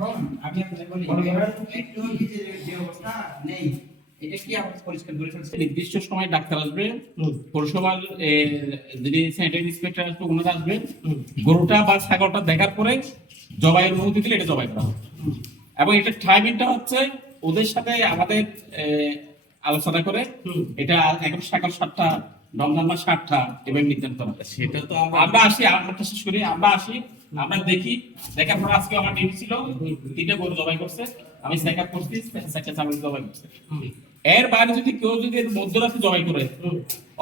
এখন আমি আপনাকে বলি একটু যে যে অবস্থা নেই। এটা কি আপনি পরিষ্কার করে ফেলছেন নির্দিষ্ট সময় ডাক্তার আসবে পৌরসভার যিনি স্যানিটারি ইন্সপেক্টর আসবে ওনারা আসবে। গরুটা বা ছাগলটা দেখার পরে জবাইয়ের অনুমতি দিলে এটা জবাই করা এবং এটা টাইমিংটা হচ্ছে ওদের সাথে আমাদের আলোচনা করে এটা এখন সকাল সাতটা রমজান মাস সাতটা এভাবে নির্ধারণ করা সেটা তো আমরা আমরা আসি আমরা শেষ করি আমরা আসি আমরা দেখি। দেখার পর আজকে আমার ডিউটি ছিল তিনটে গরু জবাই করছে। আমি চেক আপ করছি চারটে ছাগল জবাই করছে। এর বাইরে যদি কেউ যদি এর মধ্যরাতে জবাই করে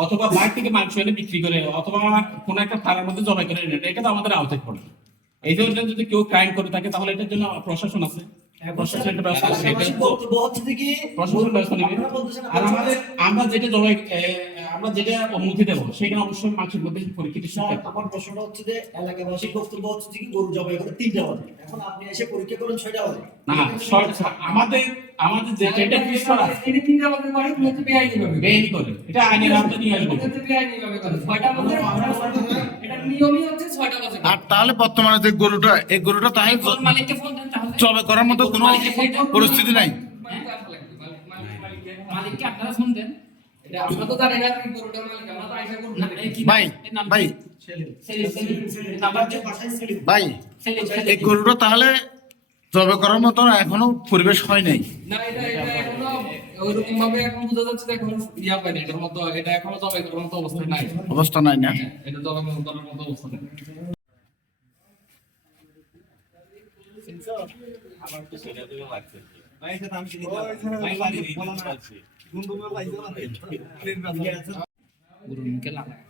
অথবা বাইরে থেকে মাংস এনে বিক্রি করে অথবা কোনো একটা থানার মধ্যে জবাই করে এটা তো আমাদের আওতায় পড়ে। এই জন্য যদি কেউ ক্রাইম করে থাকে তাহলে এটার জন্য প্রশাসন আছে। প্রশাসন। ব্যবস্থা আছে। পাশাপাশি বক্তব্য হচ্ছে যে কি প্রশাসন ব্যবস্থা নেবে। আর আমাদের আমরা যেটা জবাই আমরা যেটা অনুমতি দেবো সেখানে অবশ্যই মাংসের মধ্যে পরীক্ষিত আমার প্রশ্নটা হচ্ছে যে এলাকাবাসীর বক্তব্য হচ্ছে যে গরু জবাই করে তিনটা বাজে এখন আপনি এসে পরীক্ষা করেন ছয়টা বাজে না আমাদের আমাদের যে যেটা ফিস করা তিনি তিনটা বাজে করে মধ্যে বেআইনি ভাবে বেআইনি করে। এটা আইনের আওতায় নিয়ে আসবে। বেআইনি ভাবে করে ছয়টা বাজে এটা নিয়মই হচ্ছে ছয়টা বাজে আর তাহলে বর্তমানে যে গরুটা এই গরুটা তাই কোন মালিককে ফোন দেন তাহলে। করার মতো কোনো পরিস্থিতি নাই। মালিককে আপনারা ফোন দেন। এটা আমরা তো জানি না কি গরুটার মালিক আমরা তো আইসা করব না, এই কি ভাই? ভাই সেলিম, সেলিম, নাম্বার যে- ভাই সেলিম, সেলিম। এই গরুটা তাহলে জবে করার মতো এখনও পরিবেশ হয় নাই। না এটা এটা এখনও ওইরকম ভাবে এখন বোঝা যাচ্ছে এখন ইয়া পাইনি এটার মতো এটা এখনও জবাই করার মতো অবস্থা নাই। অবস্থা নাই না? এটা জবাই করার মতো অবস্থা নাই। আমার তো সেটা দিকে লাগছে। ভাই এটা আমি চিনি ভাই বাড়ি বলা না। আছে গুন্ডুমে